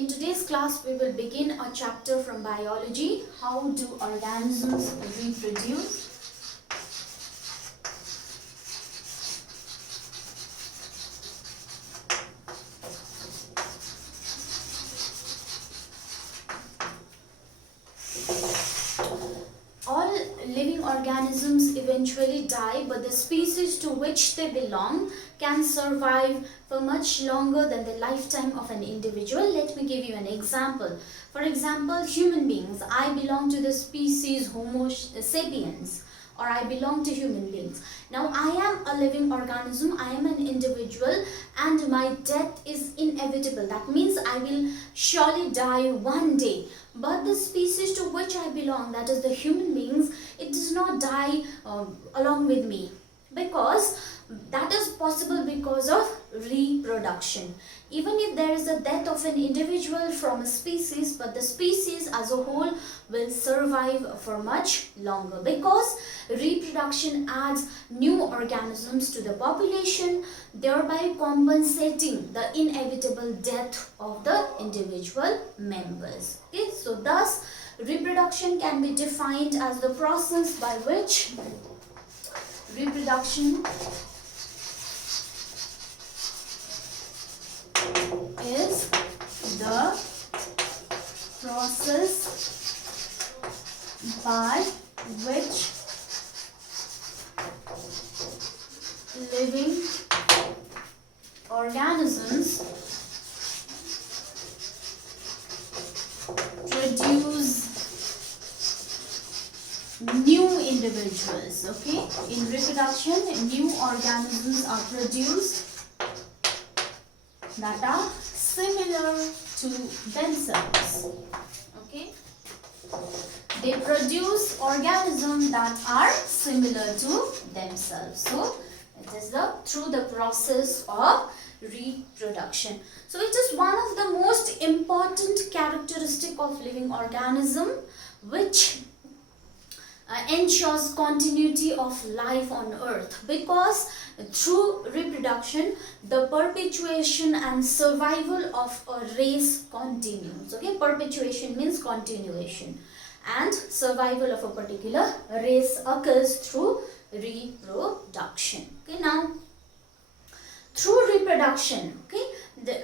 In today's class, we will begin a chapter from biology. How do organisms reproduce? All living organisms eventually die, but the species to which they belong can survive for much longer than the lifetime of an individual. Let me give you an example. For example, human beings. I belong to the species Homo sapiens, or I belong to human beings. Now, I am a living organism, I am an individual, and my death is inevitable. That means I will surely die one day. But the species to which I belong, that is the human beings, it does not die along with me, because that is possible because of reproduction. Even if there is a death of an individual from a species, but the species as a whole will survive for much longer, because reproduction adds new organisms to the population, thereby compensating the inevitable death of the individual members. Okay, so thus reproduction can be defined as the process by which reproduction is the process by which living organisms produce new individuals. Okay, in reproduction, new organisms are produced that are similar to themselves. Okay, they produce organisms that are similar to themselves. So it is through the process of reproduction. So it is one of the most important characteristic of living organism, which ensures continuity of life on earth, because through reproduction the perpetuation and survival of a race continues. Okay, perpetuation means continuation, and survival of a particular race occurs through reproduction. Okay, now through reproduction, okay,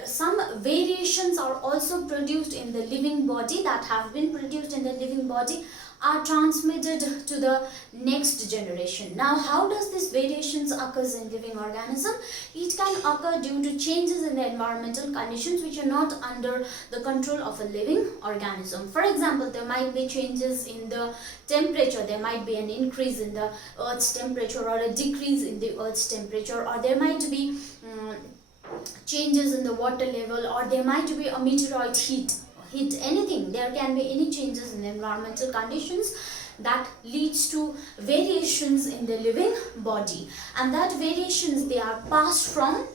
some variations are also produced in the living body, that have been produced in the living body are transmitted to the next generation. Now, how does this variations occurs in living organism? It can occur due to changes in the environmental conditions which are not under the control of a living organism. For example, there might be changes in the temperature, there might be an increase in the earth's temperature or a decrease in the earth's temperature, or there might be changes in the water level, or there might be a meteorite hit anything. There can be any changes in the environmental conditions that leads to variations in the living body, and that variations, they are passed from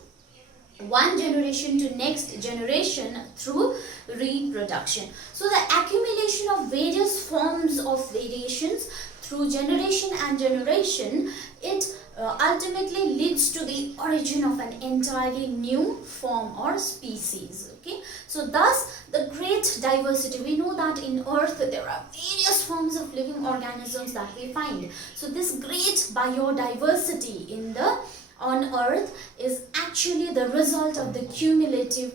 one generation to next generation through reproduction. So the accumulation of various forms of variations through generation and generation, it ultimately leads to the origin of an entirely new form or species. Okay, so thus the great diversity, we know that in earth there are various forms of living organisms that we find. So this great biodiversity on earth is actually the result of the cumulative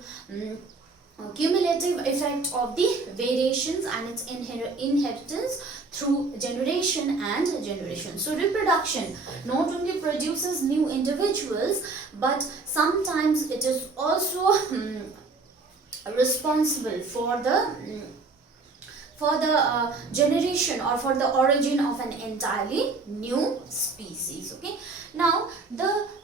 effect of the variations and its inheritance through generation and generation. So reproduction not only produces new individuals, but sometimes it is also responsible for the generation or for the origin of an entirely new species. Okay, now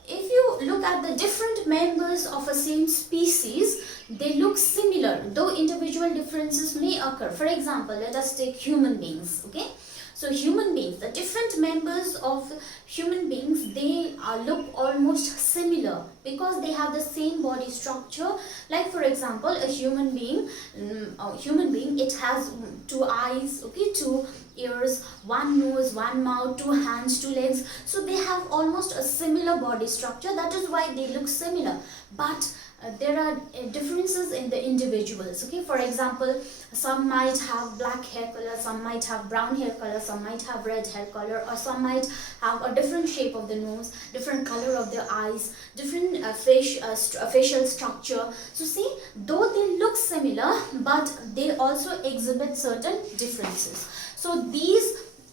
if you look at the different members of a same species, they look similar, though individual differences may occur. For example, let us take human beings. Okay, so human beings, the different members of human beings, they look almost similar because they have the same body structure. Like for example, a human being, it has two eyes, okay, two ears, one nose, one mouth, two hands, two legs. So they have almost a similar body structure. That is why they look similar. But there are differences in the individuals. Okay, for example, some might have black hair color, some might have brown hair color, some might have red hair color, or some might have a different shape of the nose, different color of the eyes, different facial structure. So see, though they look similar, but they also exhibit certain differences. So these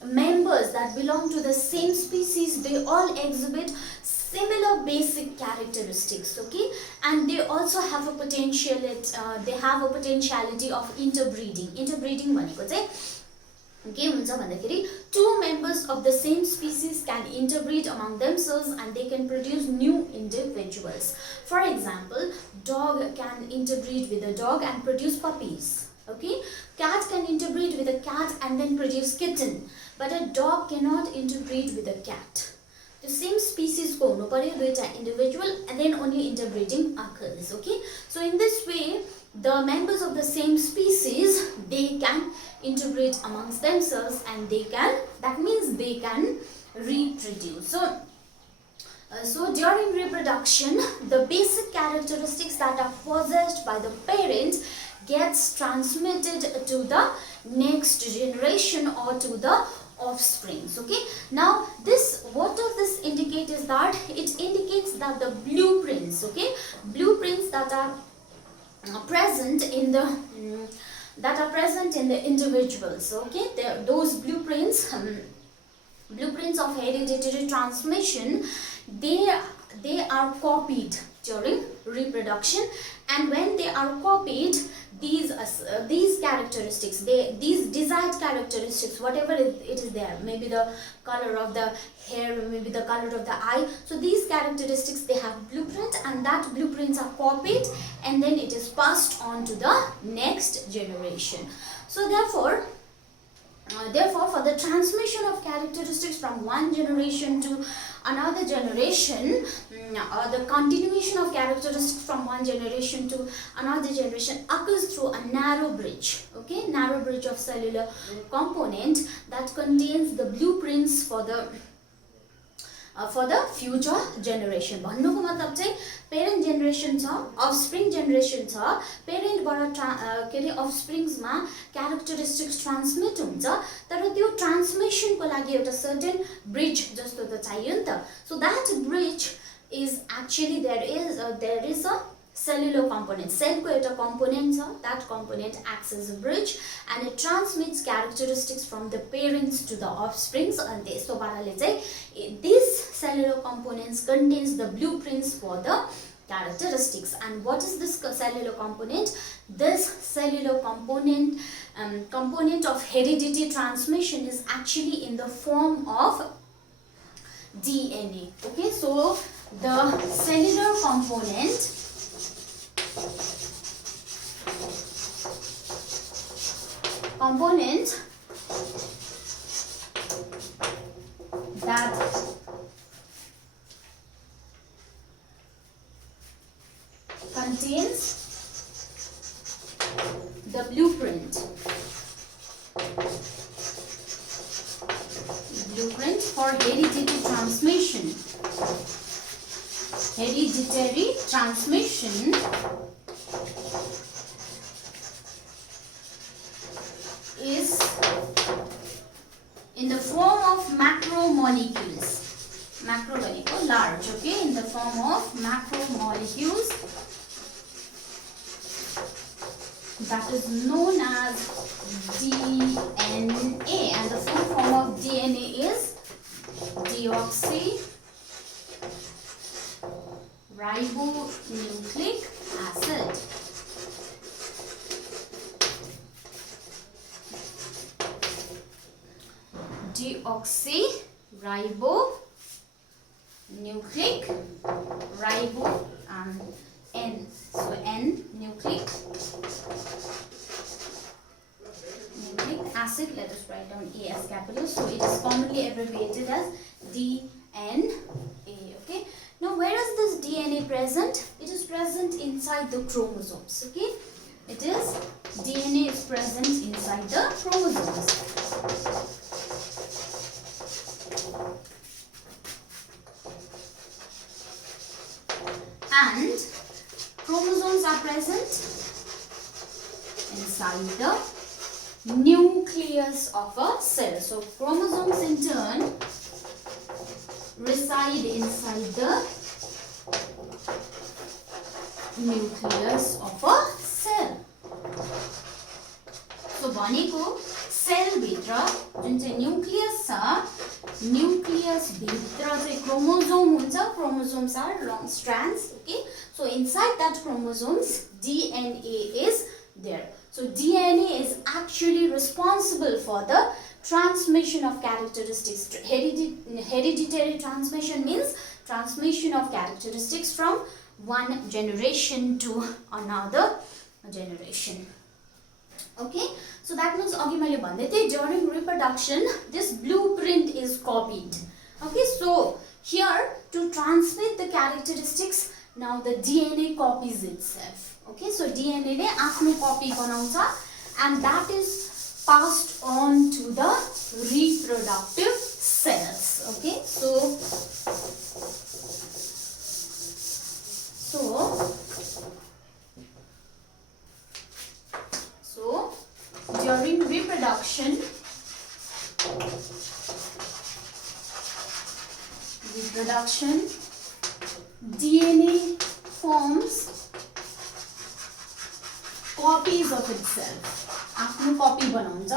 members that belong to the same species, they all exhibit similar basic characteristics. Okay, and they also have a potentiality of interbreeding. Interbreeding भनेको चाहिँ के हुन्छ भन्दाखेरि two members of the same species can interbreed among themselves and they can produce new individuals. For example, dog can interbreed with a dog and produce puppies. Okay, cat can interbreed with a cat and then produce kitten, but a dog cannot interbreed with a cat. The same species ko हुनु पर्यो दुईटा individual and then only interbreeding occurs. Okay, so in this way the members of the same species, they can interbreed amongst themselves and that means they can reproduce. So during reproduction, the basic characteristics that are possessed by the parent gets transmitted to the next generation or to the offsprings. Okay, now what does this indicate is that it indicates that the blueprints, okay, blueprints that are present in the individuals. Okay, those blueprints of hereditary transmission, they are copied during reproduction, and when they are copied, these characteristics, these desired characteristics, whatever it is there, maybe the color of the hair, maybe the color of the eye, so these characteristics, they have blueprint, and that blueprints are copied and then it is passed on to the next generation. So therefore for the transmission of characteristics from one generation to another generation, or the continuation of characteristics from one generation to another generation occurs through a narrow bridge. Okay, narrow bridge of cellular component that contains the blueprints for the future generation. भन्नुको मतलब चाहिँ parent generation छ, offspring generation छ, parent बाट के अरे offsprings मा characteristics transmit हुन्छ, तर त्यो transmission को लागि एउटा certain bridge जस्तो त चाहियो नि त. So that bridge is actually there is a cellular component. Cell ko एउटा component छ, that component acts as a bridge and it transmits characteristics from the parents to the offsprings. And त्यस्तो पाराले चाहिँ these cellular components contains the blueprints for the characteristics. And what is this cellular component? This cellular component of heredity transmission is actually in the form of DNA. Okay, so the cellular component that contains the blueprint for hereditary transmission. Hereditary transmission is in the form of macromolecules. Macromolecule, large, okay, in the form of macromolecules that is known as DNA, and the full form of DNA is deoxyribonucleic acid. Deoxyribonucleic, ribo N, so N, nucleic acid. Let us write down A as capital, so it is commonly abbreviated as DNA. Okay, now where is this DNA present? It is present inside the chromosomes. Okay, DNA is present inside the chromosomes. And chromosomes are present inside the nucleus of a cell. So chromosomes in turn reside inside the nucleus of a cell. So भनेको cell भित्र जुन चाहिँ nucleus छ, nucleus भित्र चाहिँ chromosome हुन्छ. Chromosomes are long strands. Okay, so inside that chromosomes DNA is there. So DNA is actually responsible for the transmission of characteristics. Hereditary transmission means transmission of characteristics from one generation to another generation. Okay, so that means during reproduction this blueprint is copied. Okay, so here to transmit the characteristics, now the DNA copies itself. Okay, so DNA ले आफ्नो copy बनाउँछ and that is passed on to the reproductive cells. Okay, so during reproduction DNA forms copies of itself. आफ्नो copy बनाउँछ.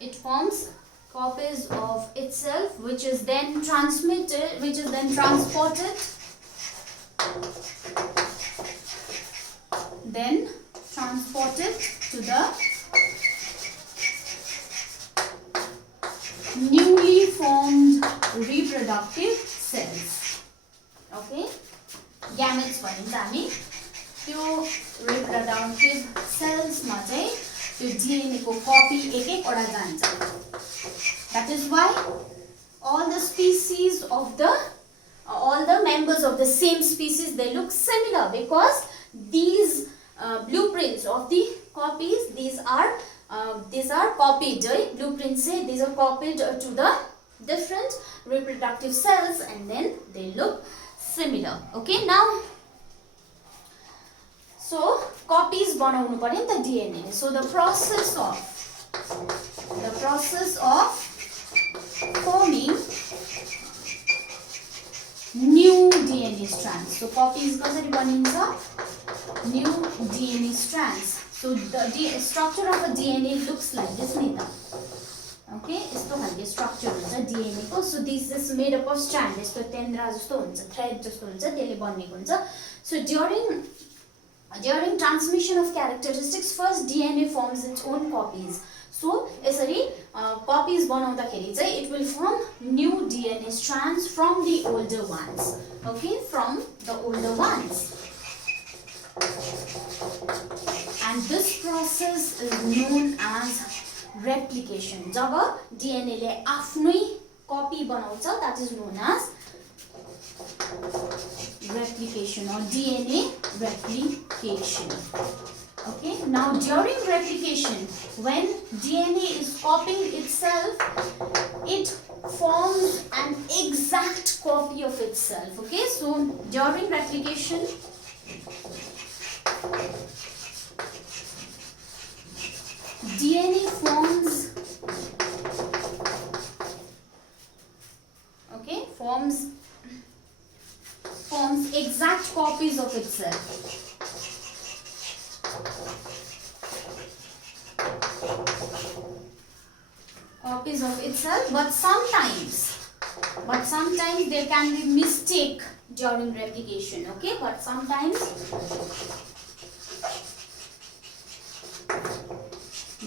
It forms copies of itself, which is then transmitted, which is then transported, to the newly formed reproductive cells. Okay, gametes भनिन्छ हामी. त्यो reproductive cells मा चाहिँ त्यो DNA को copy एक वटा जान्छ. That is why all the species of all the members of the same species, they look similar, because these blueprints of the copies, these are copied, right? Blueprints say these are copied to the different reproductive cells and then they look similar. Okay, now so copies बनाउनु पर्यो नि त DNA. So the process of forming new DNA strands. So copies कसरी बनिन्छ? New DNA strands. So the structure of a DNA looks like this नि त. Okay, यस्तो खालको structure हुन्छ DNA को. So this is made up of strand. यस्तो तेन्द्रा जस्तो हुन्छ, thread जस्तो हुन्छ, त्यसले बनेको हुन्छ. So during transmission of characteristics, first DNA forms its own copies. So यसरी copies बनाउँदाखेरि चाहिँ it will form new DNA strands from the older ones. Okay, from the older ones. And this process is known as replication. जब DNA ले आफ्नै copy बनाउँछ, that is known as replication or DNA replication. Okay, now during replication, when DNA is copying itself, it forms an exact copy of itself. Okay, so during replication, DNA forms, okay, forms exact copies of itself. Copies of itself, but sometimes there can be mistake during replication. Okay, but sometimes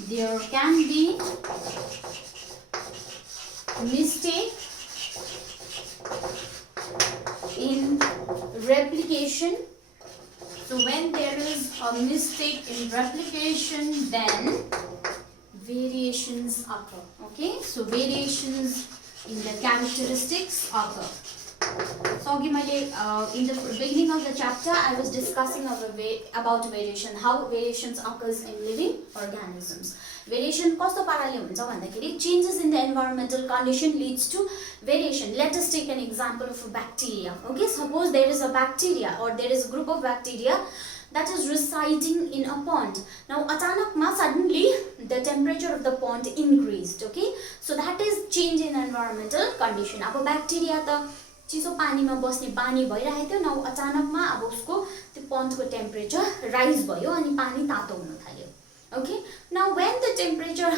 there can be mistake in replication. So when there is a mistake in replication, then variations occur. Okay, so variations in the characteristics occur. So in the beginning of the chapter I was discussing about variation, how variations occurs in living organisms. Variation कस्तो पाराले हुन्छ भन्दाखेरि changes in the environmental condition leads to variation. Let us take an example of a bacteria. Okay, suppose there is a bacteria or there is a group of bacteria that is residing in a pond. Now अचानकमा suddenly the temperature of the pond increased. Okay, so that is change in environmental condition. अब bacteria त चिसो पानीमा बस्ने बानी भइरहेको थियो, न अचानकमा अब उसको त्यो पन्डको टेम्परेचर राइज भयो अनि पानी तातो हुन थाल्यो. Okay, now when the temperature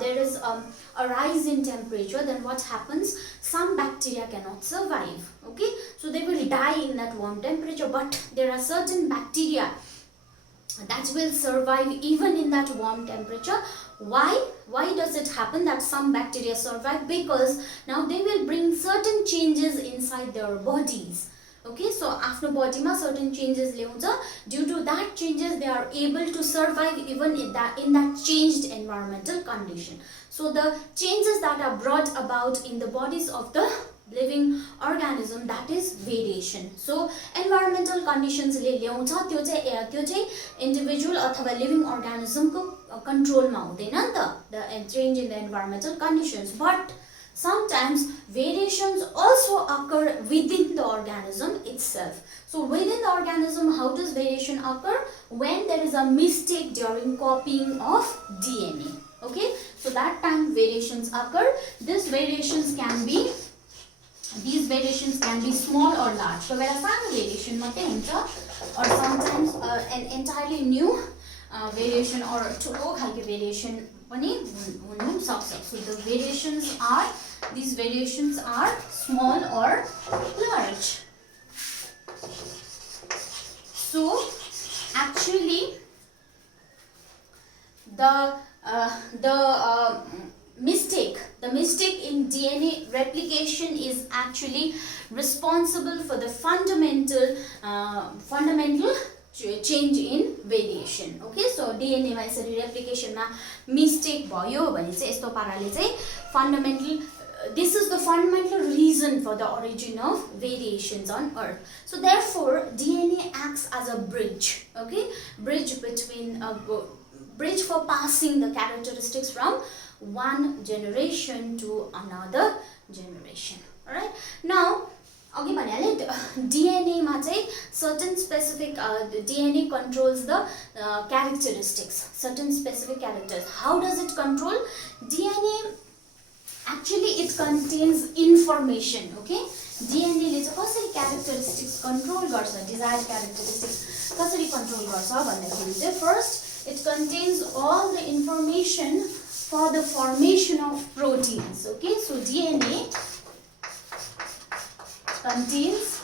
there is a rise in temperature, then what happens? Some bacteria cannot survive. Okay, so they will die in that warm temperature, but there are certain bacteria that will survive even in that warm temperature. Why does it happen that some bacteria survive? Because now they will bring certain changes inside their bodies. Okay, so after body ma certain changes ल्याउँछ. Due to that changes they are able to survive even in that changed environmental condition. So the changes that are brought about in the bodies of the living organism, that is variation. So environmental conditions ले ल्याउँछ, त्यो चाहिँ individual अथवा living organism को control मा हुँदैन नि त, the change in the environmental conditions. But sometimes variations also occur within the organism itself. So within the organism, how does variation occur? When there is a mistake during copying of DNA. Okay, so that time variations occur. These variations can be small or large. So where a small variation मात्रै हुन्छ, or sometimes an entirely new variation or ठुलो खालको variation पनि हुन सक्छ. So these variations are small or large. So actually the mistake in DNA replication is actually responsible for the fundamental change in variation. Okay, so DNA मा यसरी replication मा mistake भयो भने चाहिँ यस्तो पाराले चाहिँ this is the fundamental reason for the origin of variations on Earth. So therefore DNA acts as a bridge. Okay, bridge for passing the characteristics from one generation to another generation. Alright, now अघि भनिहालेँ DNA मा चाहिँ certain specific DNA controls the characteristics, certain specific characters. How does it control? DNA actually it contains information. Okay, DNA ले चाहिँ कसरी characteristics control गर्छ, desired characteristics कसरी control गर्छ भन्दाखेरि चाहिँ first it contains all the information for the formation of proteins. Okay, so DNA contains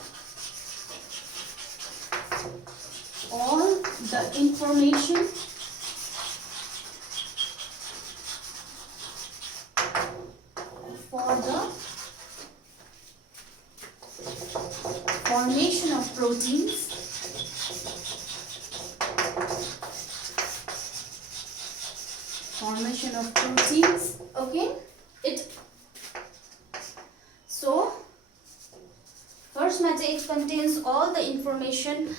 all the information for the formation of proteins. Okay, so first it contains all the information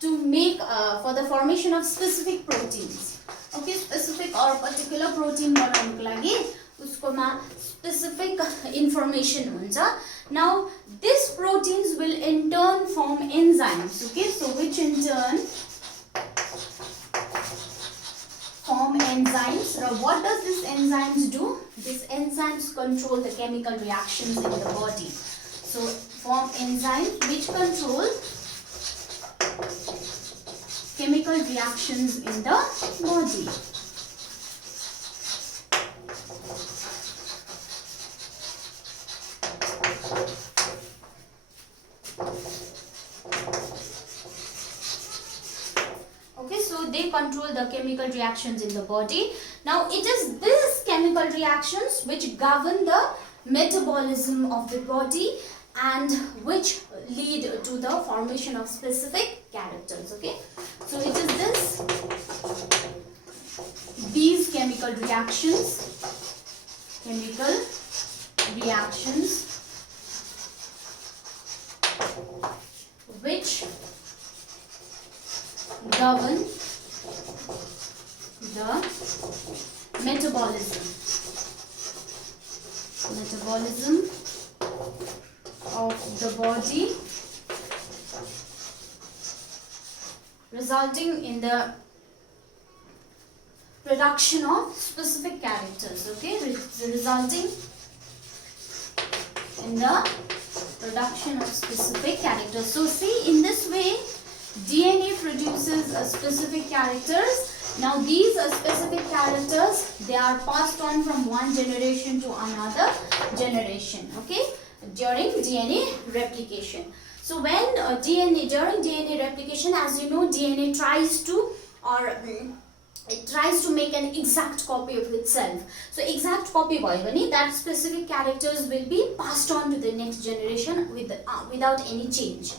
to make for the formation of specific proteins. Okay, specific or particular protein बनाउनको लागि उसकोमा specific information हुन्छ. Now these proteins will in turn form enzymes. Okay, so which in turn form enzymes. Now what does these enzymes do? These enzymes control the chemical reactions in the body. So form enzymes which control chemical reactions in the body. Okay, so they control the chemical reactions in the body. Now it is these chemical reactions which govern the metabolism of the body and which lead to the formation of specific characters. Okay, so it is these chemical reactions govern the metabolism of the body, resulting in the production of specific characters. Okay, resulting in the production of specific characters. So see, in this way DNA produces a specific characters. Now these specific characters, they are passed on from one generation to another generation, okay, during DNA replication. So when during DNA replication, as you know, DNA tries to, or it tries to make an exact copy of itself. So exact copy bhayo bhane that specific characters will be passed on to the next generation without any change.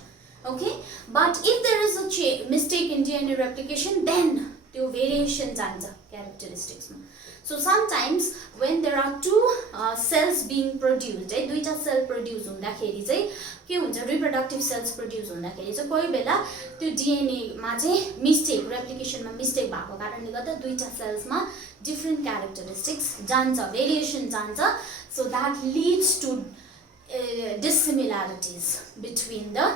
Okay, but if there is a mistake in DNA replication, then the variation जान्छ characteristics ma. So sometimes when there are two cells being produced, है दुईटा cell produce हुँदाखेरि चाहिँ के हुन्छ, reproductive sales produce हुँदाखेरि चाहिँ कोही बेला त्यो DNA मा चाहिँ मिस्टेक, रेप्लिकेसनमा मिस्टेक भएको कारणले गर्दा दुईटा सेल्समा डिफरेंट क्यारेक्टरिस्टिक्स जान्छ, भेरिएसन जान्छ. So that leads to dissimilarities between the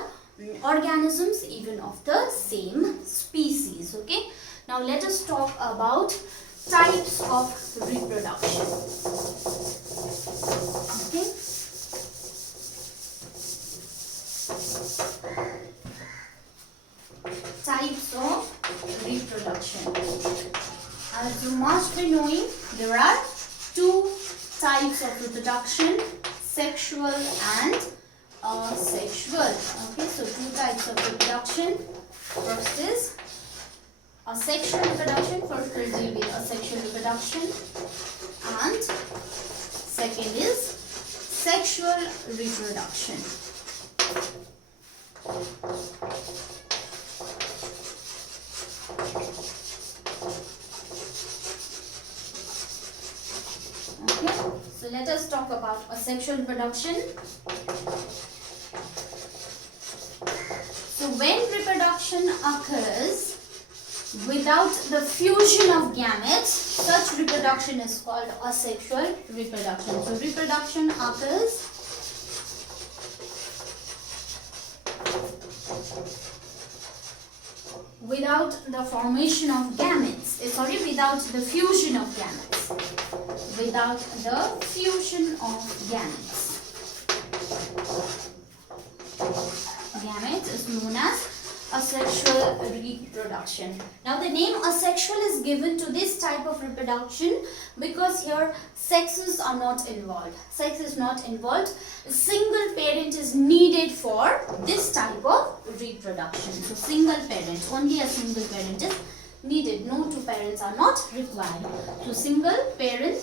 organisms even of the same species. Okay, now let us talk about types of reproduction. Okay, types of reproduction. As you must be knowing, there are two types of reproduction: sexual and asexual. Okay, so two types of reproduction. First is asexual reproduction. First we'll deal with asexual reproduction, and second is sexual reproduction. Okay, so let us talk about asexual reproduction. So when reproduction occurs without the fusion of gametes, such reproduction is called asexual reproduction. So reproduction occurs without the formation of gametes, without the fusion of gametes. Without the fusion of gametes. Gametes is known as asexual reproduction. Now the name asexual is given to this type of reproduction because here sexes are not involved. Sex is not involved. A single parent is needed for this type of reproduction. So single parent, only a single parent is needed. No two parents are not required. So single parent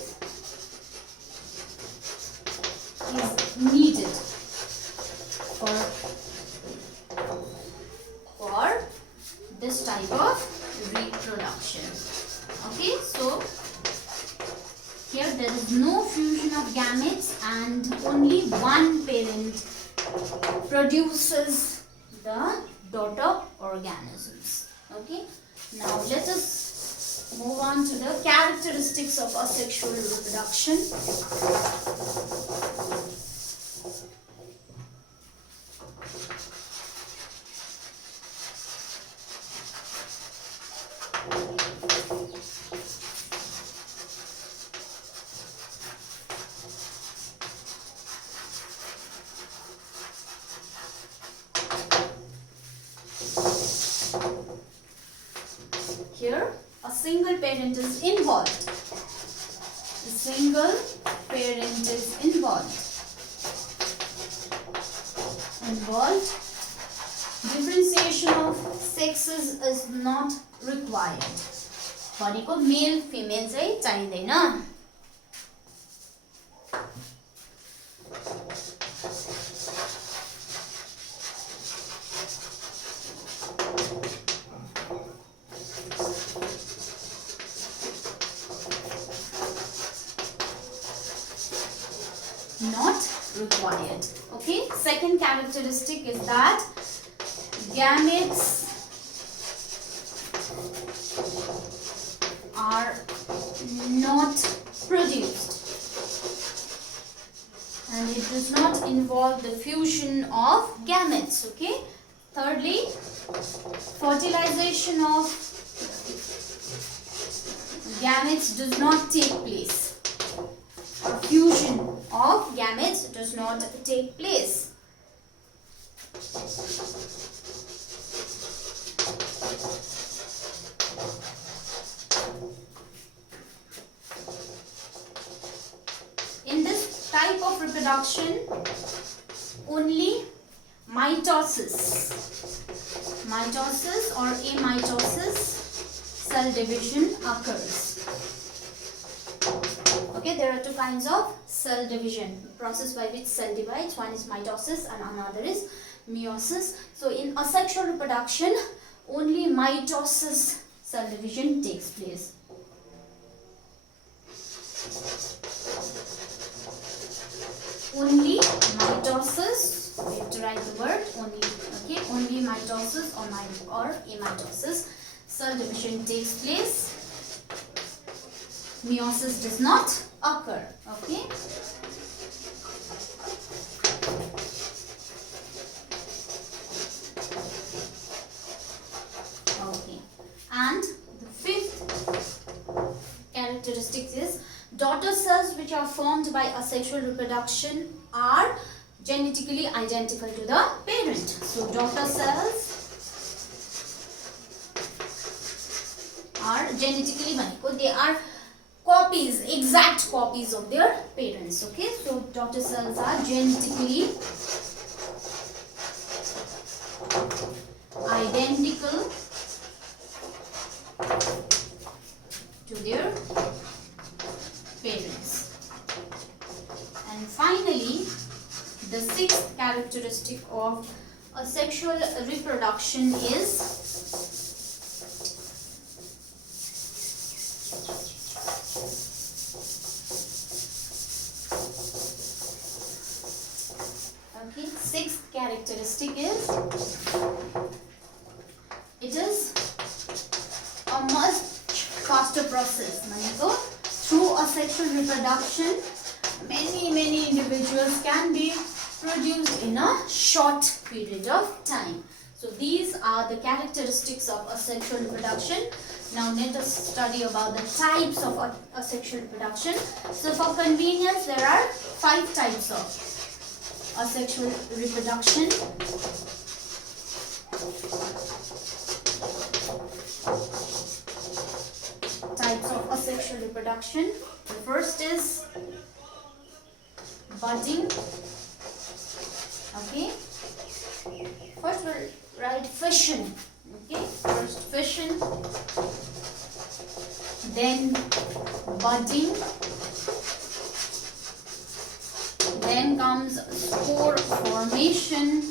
is needed for this type of reproduction. Okay, so here there is no fusion of gametes and only one parent produces the daughter organisms. Okay, now let us move on to the characteristics of asexual reproduction. Here a single parent is involved. A single parent is involved. Differentiation of sexes is not required. भनेको male female चाहिँ चाहिँदैन. Not required. Okay, second characteristic is that gametes are not produced, and it does not involve the fusion of gametes. Okay. Thirdly, fertilization of gametes does not take place, or fusion of gametes does not take place. In this type of reproduction, only mitosis or amitosis, cell division occurs. Okay, there are two kinds of cell division, process by which cell divides. One is mitosis and another is meiosis. So in asexual reproduction, only mitosis cell division takes place. Only mitosis, we have to write the word only. Okay, only mitosis or amitosis cell division takes place. Meiosis does not occur. Okay. Okay. And the fifth characteristic is daughter cells which are formed by asexual reproduction are genetically identical to the parent. So daughter cells are genetically identical. They are copies, exact copies of their parents. Okay, so daughter cells are genetically identical to their parents. And finally, the sixth characteristic of asexual reproduction is sixth characteristic is it is a much faster process. Through asexual reproduction, many individuals can be produced in a short period of time. So these are the characteristics of asexual reproduction. Now let us study about the types of asexual reproduction. So for convenience, there are 5 types of asexual reproduction. Types of asexual reproduction. The first is budding. Okay. First we'll write fission. Okay. First fission. Then budding. Then comes spore formation.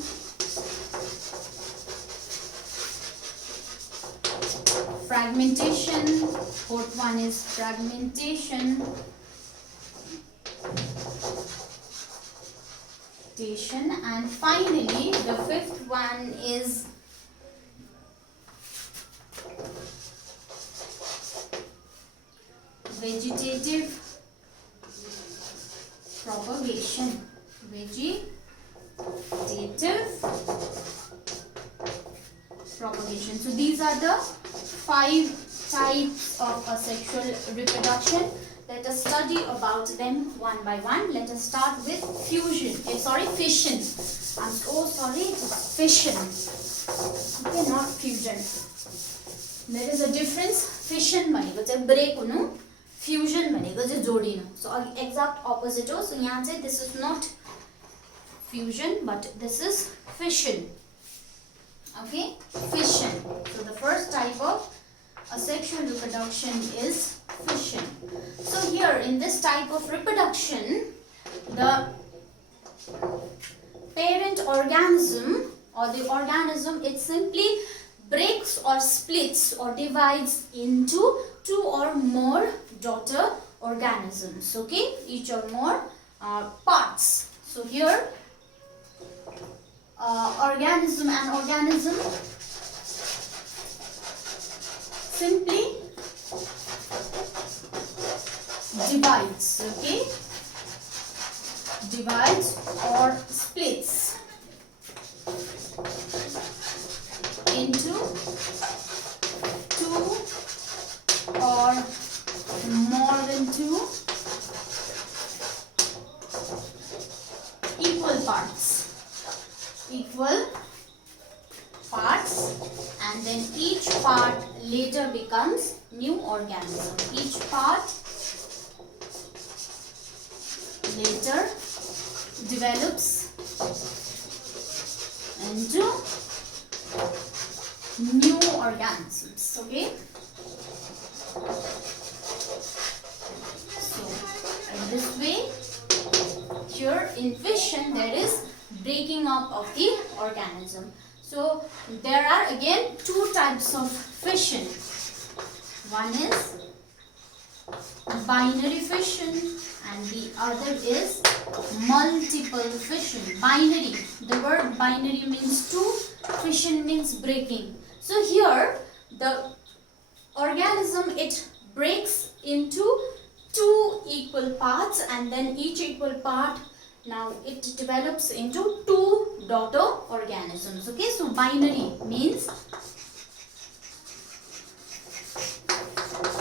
Fragmentation. Fourth one is fragmentation. And finally, the fifth one is vegetative propagation. Vegetative propagation. So these are the 5 types of asexual reproduction. Let us study about them one by one. Let us start with fission. I'm so sorry, it's fission. Okay, not fusion. There is a difference. Fission भनेको चाहिँ break हुनु, fusion भनेको चाहिँ जोडिनु. So exact opposite हो. So यहाँ चाहिँ this is not fusion but this is fission. Okay, fission. So the first type of asexual reproduction is fission. So here in this type of reproduction, the parent organism or the organism, it simply breaks or splits or divides into 2 or more daughter organisms. Okay, each or more parts. So here organism simply divides, okay, divides or splits into two or more than two equal parts, and then each part later becomes new organism. Each part later develops into new organisms, okay. So in this way, here in fission there is breaking up of the organism. So there are again two types of fission. One is binary fission and the other is multiple fission. Binary, the word binary means two, fission means breaking. So here the organism, it breaks into two equal parts, and then each equal part, now it develops into two daughter organisms, okay. So binary means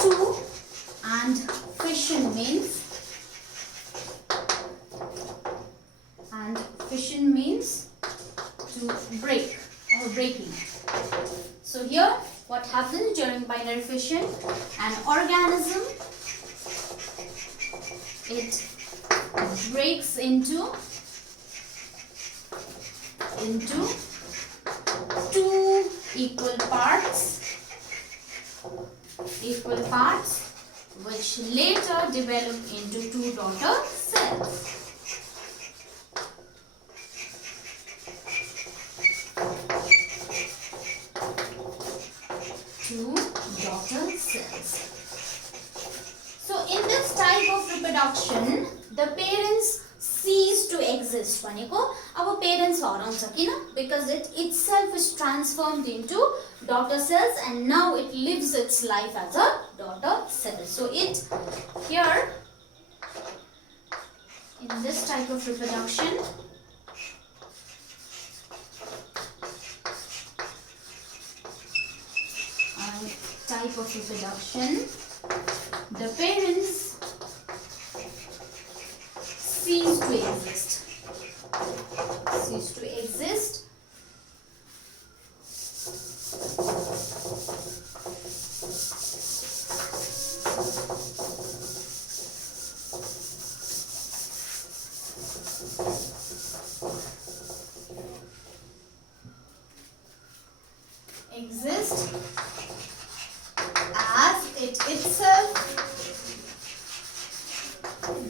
two and fission means to break or breaking. So here what happens during binary fission? An organism, it breaks into two equal parts which later develop into two daughter cells. Two daughter cells. So in this type of reproduction, the parents cease to exist. Our parents are on because it itself is transformed into daughter cells, and now it lives its life as a daughter cell. So it here in this type of reproduction, the parents cease to exist. As it itself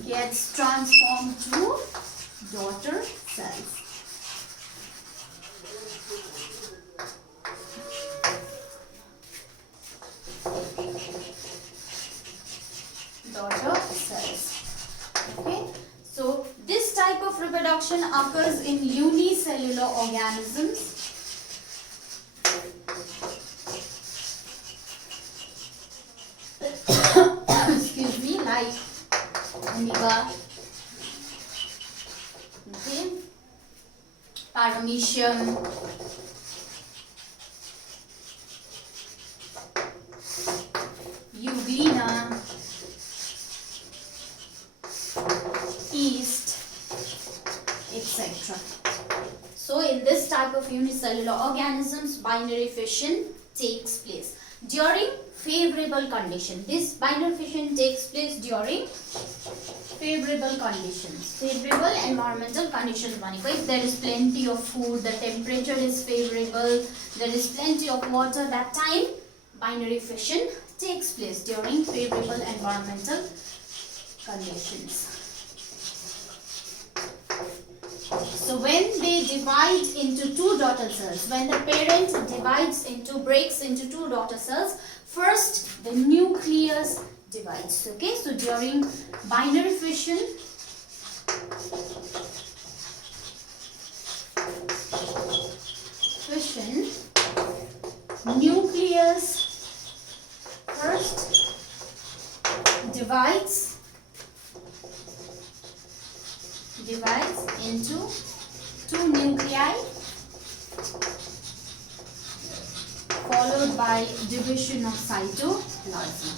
gets transformed to daughter cells. Okay. So this type of reproduction occurs in unicellular organisms. Excuse me, like amoeba, okay, paramecium, euglena, yeast, etc. So in this type of unicellular organisms, binary fission takes place during favorable condition. This binary fission takes place during favorable conditions, favorable environmental conditions. If there is plenty of food, the temperature is favorable, there is plenty of water, that time binary fission takes place during favorable environmental conditions. So when they divide into two daughter cells, when the parent breaks into two daughter cells, first the nucleus divides. Okay, so during binary fission, nucleus into 2 nuclei followed by division of cytoplasm.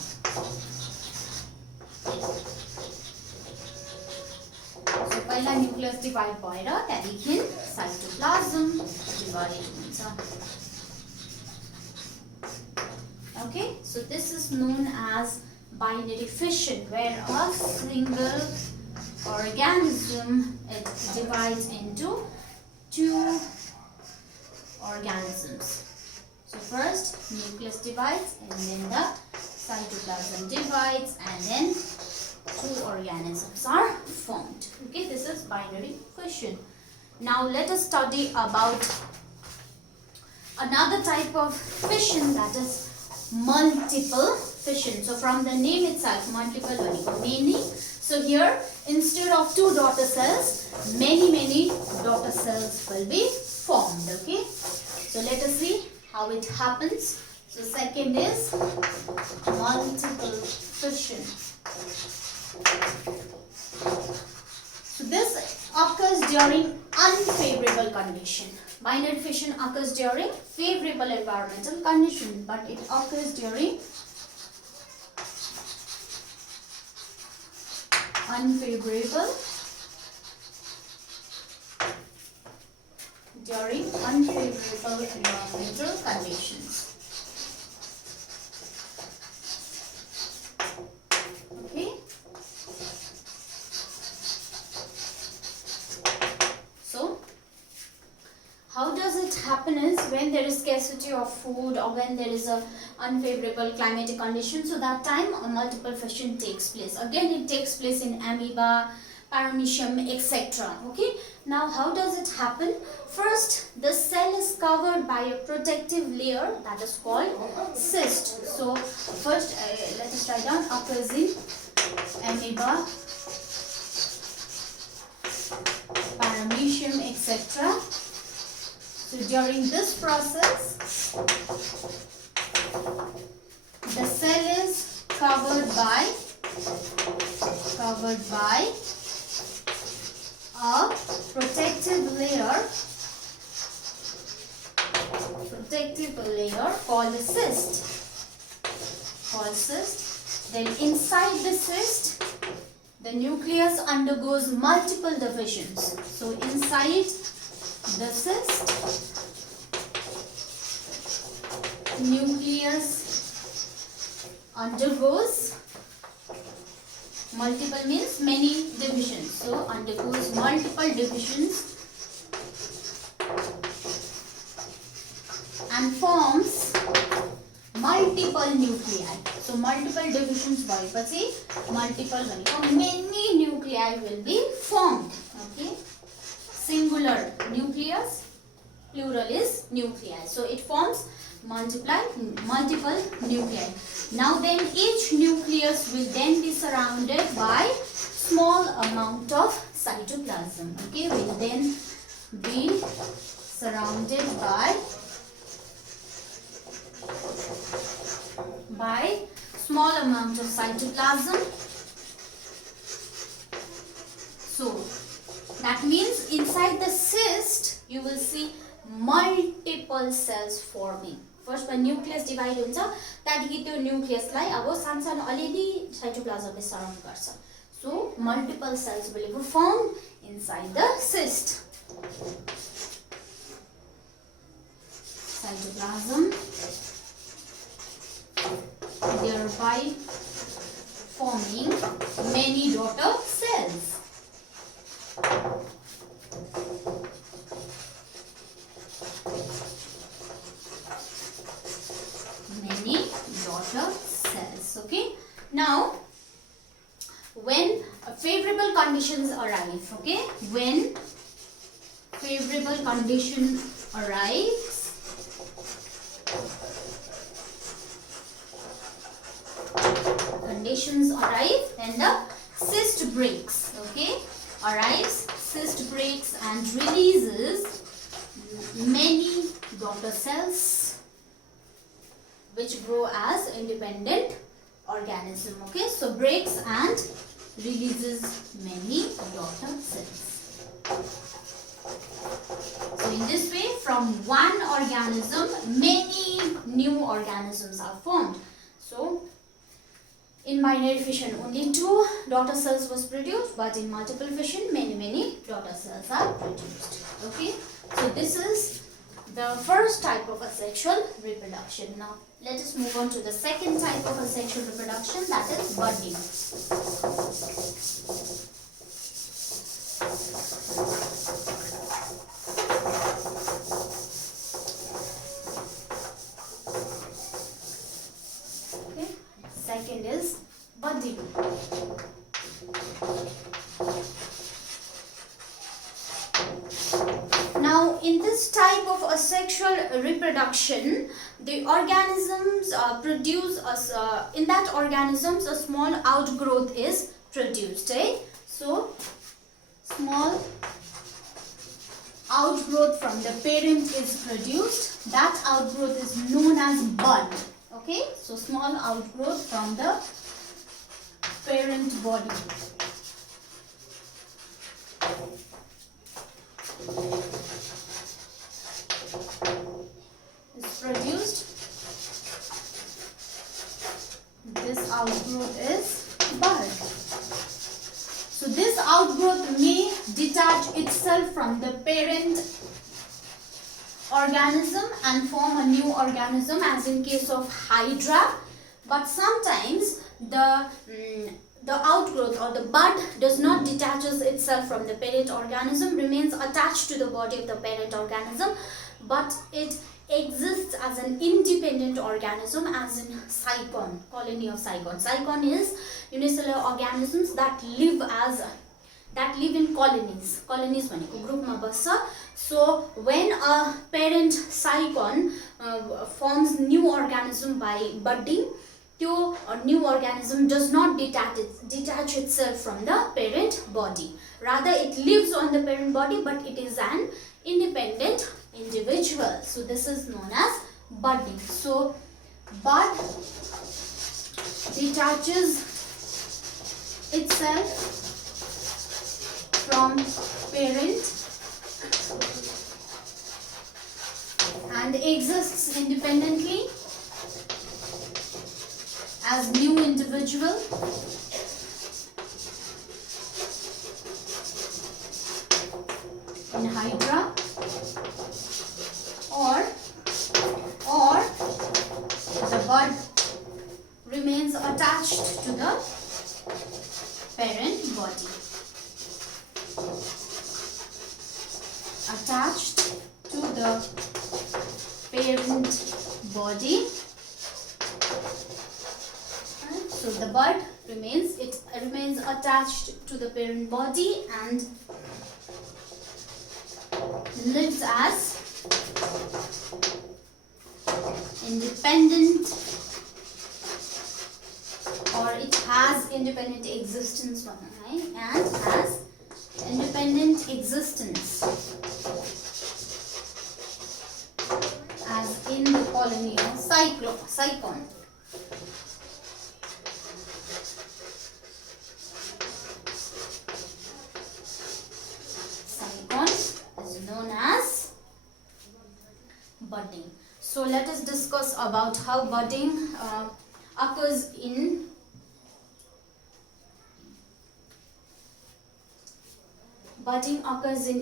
So पहिला nucleus divide भएर त्यहाँदेखि cytoplasm divide हुन्छ. Okay, so this is known as binary fission, where a single organism it divides into 2 organisms. So first nucleus divides and then the cytoplasm divides and then 2 organisms are formed. Okay, this is binary fission. Now let us study about another type of fission, that is multiple fission. So from the name itself, multiple many. So here instead of 2 daughter cells, many daughter cells will be formed. Okay, so let us see how it happens. So second is multiple fission. So this occurs during unfavorable condition. Binary fission occurs during favorable environmental condition, but it occurs during unfavorable environmental conditions. Okay. So how does it happen is when there is scarcity of food or when there is a unfavorable climatic condition, so that time a multiple fission takes place. Again it takes place in amoeba, paramecium, etc. Okay, now how does it happen? First the cell is covered by a protective layer that is called cyst. So first let us write down, occurs in amoeba, paramecium, etc. So during this process, the cell is covered by a protective layer called a cyst. Then inside the cyst, the nucleus undergoes multiple divisions. So inside the cyst, nucleus undergoes multiple means many divisions. So undergoes multiple divisions and forms multiple nuclei. So multiple divisions भएपछि multiple भनेको many nuclei will be formed. Okay, singular nucleus, plural is nuclei. So it forms multiple nuclei. Now then each nucleus will then be surrounded by small amount of cytoplasm. Okay, will then be surrounded by small amount of cytoplasm. So that means inside the cyst you will see multiple cells forming. First when nucleus divide हुन्छ त्यहाँदेखि त्यो न्यूक्लियसलाई अब सानो अलिअलि साइटोप्लाज्मले surround गर्छ. So multiple cells will be formed inside the cyst. Cytoplasm, thereby forming many daughter cells. Many daughter cells. Okay, now when favorable conditions arrive, okay, when favorable condition arrives, then the cyst breaks. Okay, cyst breaks and releases many daughter cells which grow as independent organism. Okay, so breaks and releases many daughter cells. from one organism, many new organisms are formed. So, in binary fission, only 2 daughter cells was produced, but in multiple fission, many daughter cells are produced. Okay, so this is the first type of asexual reproduction. Now, let us move on to the second type of asexual reproduction, that is budding. Okay, second is budding. Now, in this type of asexual reproduction, the organisms produce in that organisms a small outgrowth is produced. Right? So, small outgrowth from the parent is produced. That outgrowth is known as bud. Okay, so small outgrowth from the parent body. Is produced. This outgrowth is bud. So this outgrowth may detach itself from the parent organism and form a new organism, as in case of Hydra. But sometimes the outgrowth or the bud does not detaches itself from the parent organism, remains attached to the body of the parent organism, but it exists as an independent organism, as in Cycon, colony of Cycon. Cycon is unicellular organisms that live in colonies. Colonies भनेको group मा बस्छ. So when a parent Cycon forms new organism by budding, त्यो new organism does not detach itself from the parent body. Rather, it lives on the parent body, but it is an independent individual. So this is known as budding. So bud detaches itself from parent and exists independently as new individual. In Hydra, or the bud remains attached to the parent body. Attached to the parent body. So the bud remains attached to the parent body and lives as independent, or it has independent existence, right? And has independent existence as in the colony of Cycon. Budding. So let us discuss about how budding occurs in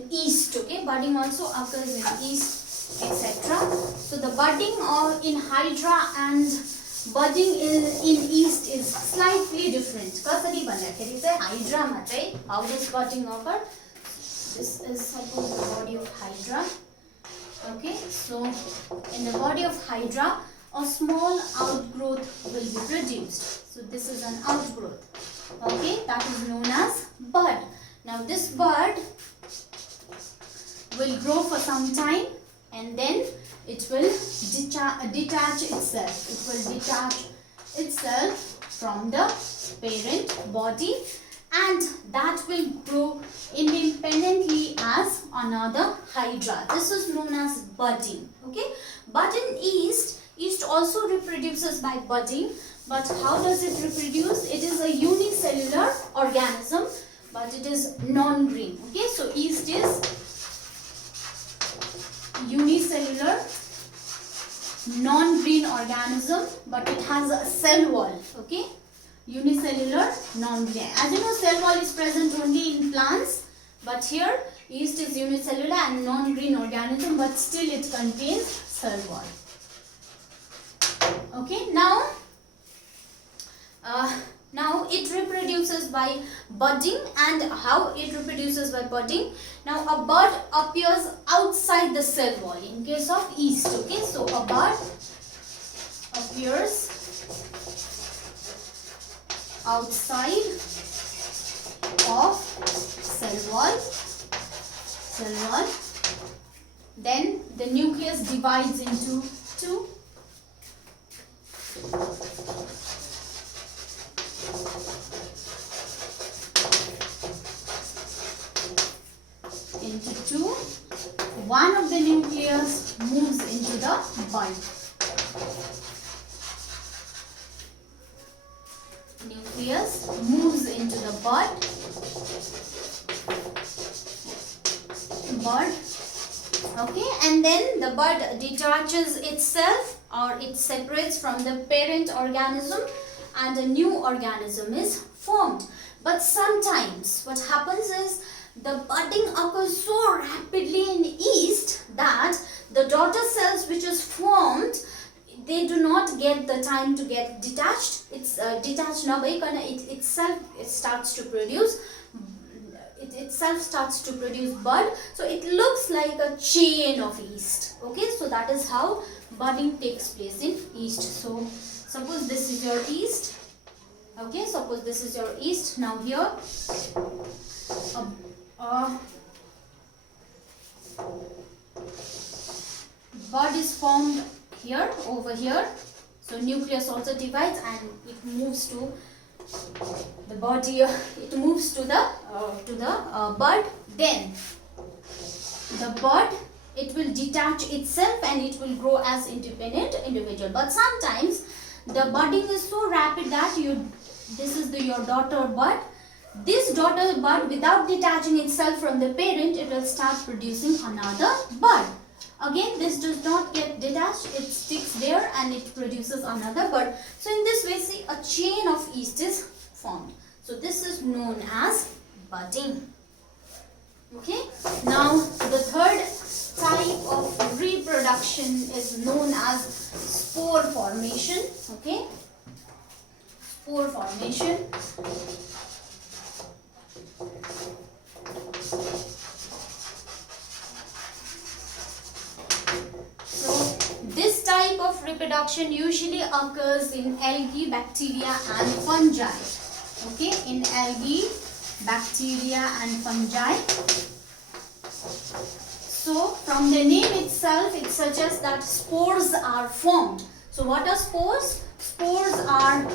yeast. Okay, budding also occurs in yeast, etc. So the budding in Hydra and budding in yeast is slightly different. कसरी भन्दाखेरि चाहिँ Hydra मा चाहिँ how does budding occur? This is suppose the body of Hydra. Okay, so in the body of Hydra, a small outgrowth will be produced. So this is an outgrowth. Okay, that is known as bud. Now this bud will grow for some time and then it will detach itself. It will detach itself from the parent body, and that will grow independently as another Hydra. This is known as budding. Okay, but in yeast also reproduces by budding. But how does it reproduce? It is a unicellular organism, but it is non-green. Okay, so yeast is unicellular organism, but it has a cell wall. Okay, unicellular, non-green. As you know, cell wall is present only in plants, but here yeast is unicellular and non-green organism, but still it contains cell wall. Okay, now it reproduces by budding. And how it reproduces by budding? Now a bud appears outside the cell wall in case of yeast. Okay, so a bud appears outside of cell wall. Then the nucleus divides into two. One of the nucleus moves into the bud. Nucleus moves into the bud. Okay, and then the bud detaches itself, or it separates from the parent organism, and a new organism is formed. But sometimes what happens is the budding occurs so rapidly in yeast that the daughter cells which is formed, they do not get the time to get detached. It's detached now, it itself starts to produce bud. So it looks like a chain of yeast. Okay, so that is how budding takes place in yeast. So suppose this is your yeast. Okay, suppose this is your yeast. Now here bud is formed here, over here. So nucleus also divides and it moves to the body. It moves to the bud. Then the bud, it will detach itself and it will grow as independent individual. But sometimes the budding is so rapid that this is your daughter bud. This daughter bud, without detaching itself from the parent, it will start producing another bud. Again, this does not get detached, it sticks there and it produces another bud. So in this way, see, a chain of yeast is formed. So this is known as budding. Okay, now the third type of reproduction is known as spore formation. Okay, spore formation. So this type of reproduction usually occurs in algae, bacteria and fungi. Okay, in algae, bacteria and fungi. So from the name itself, it suggests that spores are formed. So what are spores? Spores are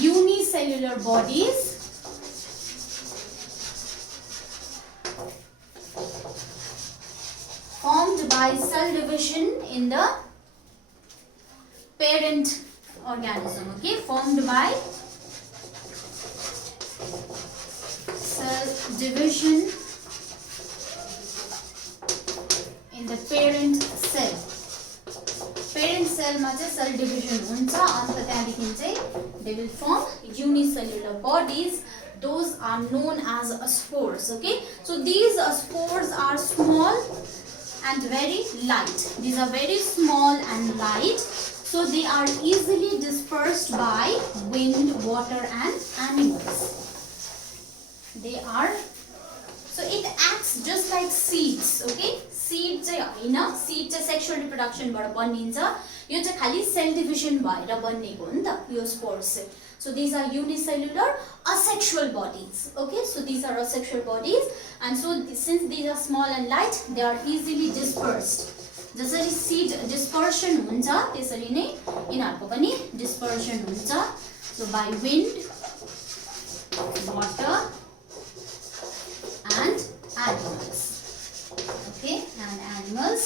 unicellular bodies formed by cell division in the parent organism. Okay, formed by cell division in the parent cell. Parent cell ma chai cell division huncha, anta त्यहाँदेखि चाहिँ they will form unicellular bodies. Those are known as spores. Okay, so these spores are small and very light. These are very small and light, so they are easily dispersed by wind, water and animals. They are, so it acts just like seeds. Okay, seed चाहिँ हैन, seed चाहिँ sexual reproduction बाट बनिन्छ, यो चाहिँ खाली cell division भएर बन्नेको हो नि त यो spores चाहिँ. So these are unicellular asexual bodies. Okay, so these are asexual bodies, and so since these are small and light, they are easily dispersed. जसरी seed dispersion हुन्छ त्यसरी नै यिनीहरुको पनि dispersion हुन्छ. So by wind, water and animals. Okay, and animals.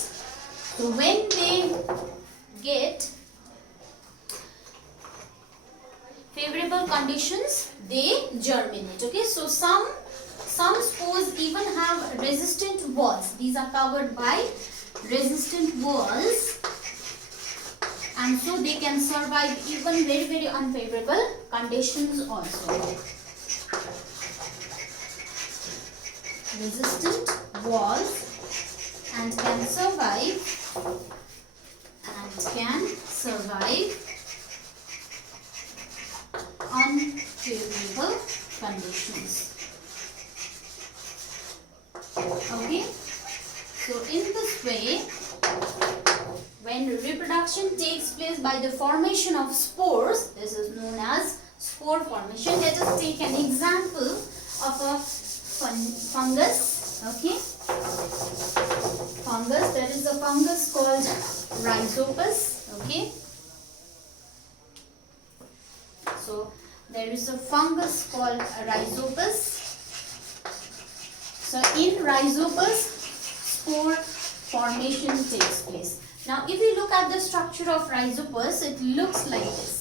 So when they get favorable conditions, they germinate. Okay, so some spores even have resistant walls. These are covered by resistant walls. and so they can survive even very, very unfavorable conditions also. Resistant walls and can survive unfavorable conditions. Okay, so in this way, when reproduction takes place by the formation of spores, this is known as spore formation. Let us take an example of a fungus. Okay, fungus, there is a fungus called rhizopus. Okay, so there is a fungus called rhizopus. So in rhizopus, spore formation takes place. Now if you look at the structure of rhizopus, it looks like this.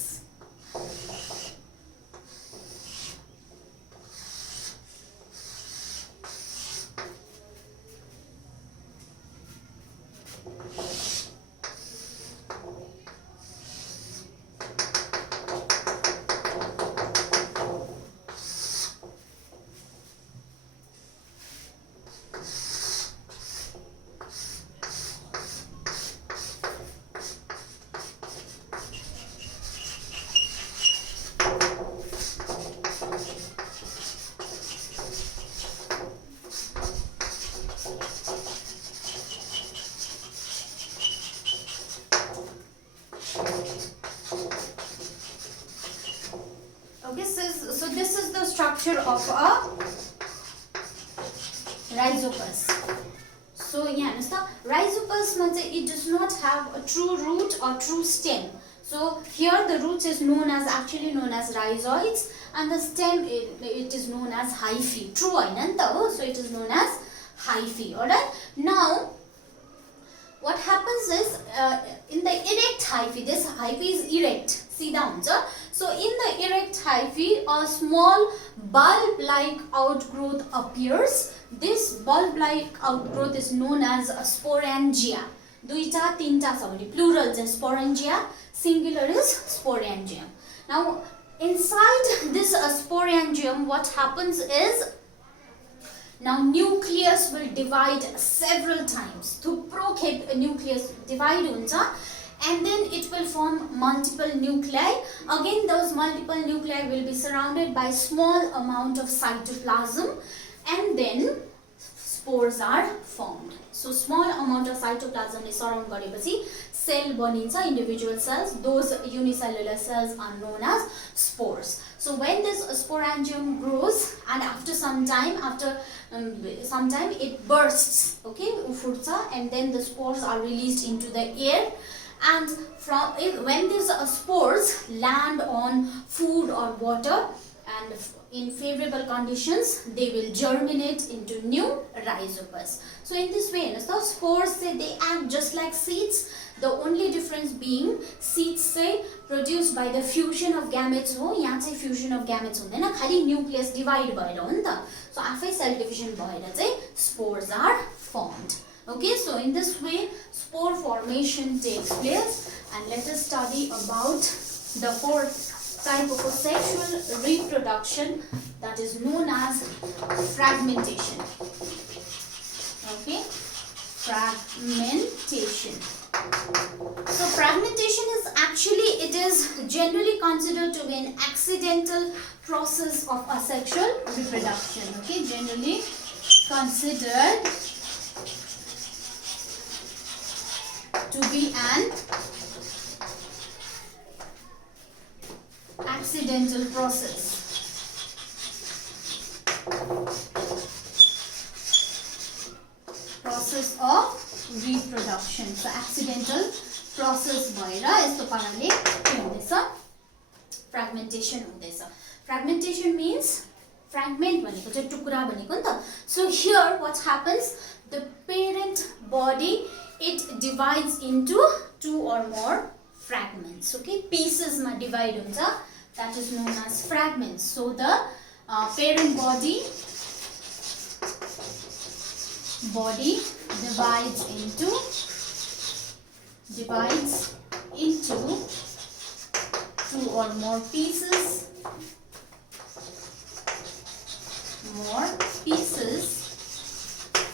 Okay, so this is the structure of a rhizopus. So yeah, rhizopus means it does not have a true root or true stem. So here the root is actually known as rhizoids, and the stem it is known as hyphae. True, so it is known as hyphae. Alright. Now what happens is in the erect hyphae, this hyphae is erect. See down, sir. So in the erect hyphae, a small bulb-like outgrowth appears. This bulb-like outgrowth is known as a sporangia. Duita, tinta, plural is sporangia, singular is sporangium. Now inside this sporangium, what happens is, now nucleus will divide several times. To procreate, nucleus divide unta, and then it will form multiple nuclei. Again, those multiple nuclei will be surrounded by small amount of cytoplasm, and then spores are formed. So small amount of cytoplasm is surround garepachi cell banincha, individual cells. Those unicellular cells are known as spores. So when this sporangium grows, and after some time it bursts, okay, and then the spores are released into the air, and when these spores land on food or water, and in favorable conditions, they will germinate into new rhizopus. So in this way, the spores they act just like seeds. The only difference being, seeds say produced by the fusion of gametes ho, यहाँ चाहिँ fusion of gametes हुँदैन, खाली nucleus divide भएर हो नि त. So आफै cell division भएर चाहिँ spores are formed. Okay, so in this way spore formation takes place, and let us study about the fourth type of a sexual reproduction, that is known as fragmentation. Okay, fragmentation. So fragmentation is actually, it is generally considered to be an accidental process of asexual reproduction. Okay, generally considered to be an accidental process. Process of reproduction. So accidental process bhaera yesto parale ke hundecha, fragmentation hundecha. Fragmentation means fragment bhaneko chai tukra bhaneko ni ta. So here what happens, the parent body, it divides into two or more fragments. Okay, pieces ma divide huncha, that is known as fragments. So the parent body divides into two or more pieces,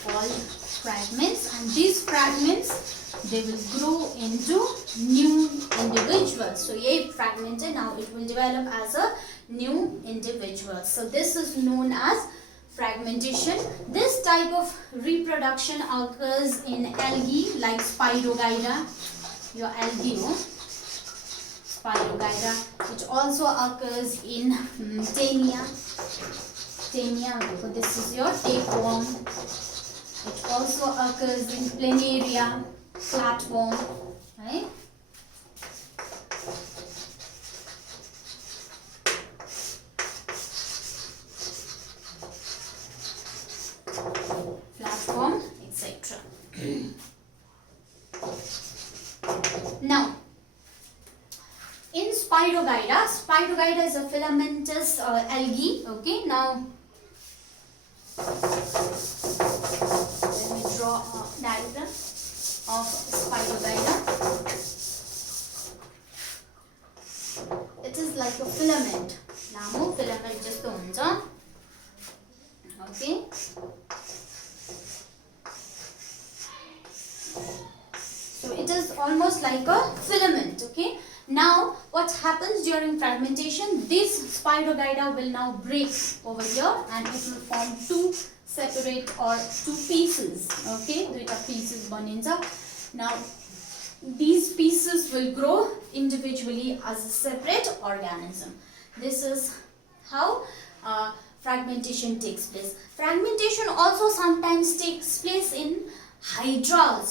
called fragments, and these fragments they will grow into new individuals. So ये fragment है, now it will develop as a new individual. So this is known as fragmentation. This type of reproduction occurs in algae like Spirogyra, your algae, Spirogyra, which also occurs in Taenia. So this is your tapeworm. It also occurs in Planaria, flatworm, right? Flatworm, etc. Now, in Spirogyra is a filamentous algae. Okay, now let me draw a diagram of Spirogyra. It is like a filament. Now, filament just हुन्छ. Okay. So it is almost like a filament. Okay. Now, what happens during fragmentation? This Spirogyra will now break over here, and it will form two separate or two pieces. Okay, duita pieces banincha. Now, these pieces will grow individually as a separate organism. This is how fragmentation takes place. Fragmentation also sometimes takes place in Hydra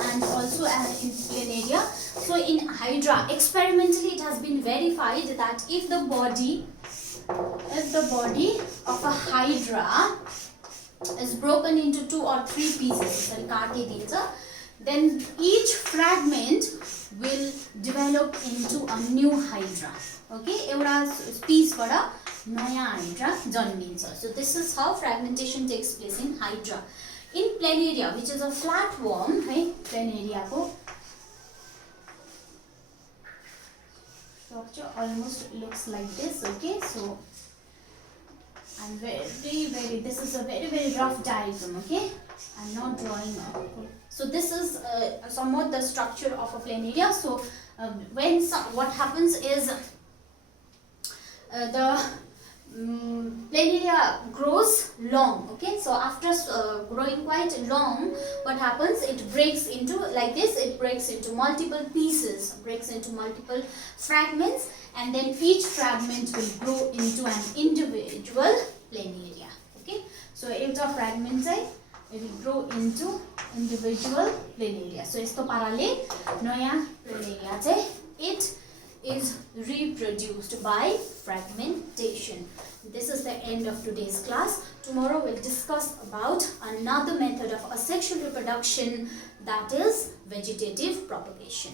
and also in Planaria. So in Hydra, experimentally it has been verified that if the body of a Hydra is broken into two or three pieces, then each fragment will develop into a new Hydra. Okay, एउटा pieceबाट नयाँ Hydra जन्मिन्छ. So this is how fragmentation takes place in Hydra. In Planaria, which is a flatworm, है Planaria को structure almost looks like this. Okay, so I'm very this is a very rough diagram. Okay, I'm not drawing. So this is somewhat the structure of a Planaria. So what happens is the Planaria grows long. Okay, so after growing quite long, what happens? It breaks into like this. It breaks into multiple pieces, breaks into multiple fragments, and then each fragment will grow into an individual Planaria. Okay, so एउटा fragment चाहिँ it will grow into individual Planaria. So यस्तो पाराले नयाँ Planaria चाहिँ it is reproduced by fragmentation. This is the end of today's class. Tomorrow we'll discuss about another method of asexual reproduction, that is vegetative propagation.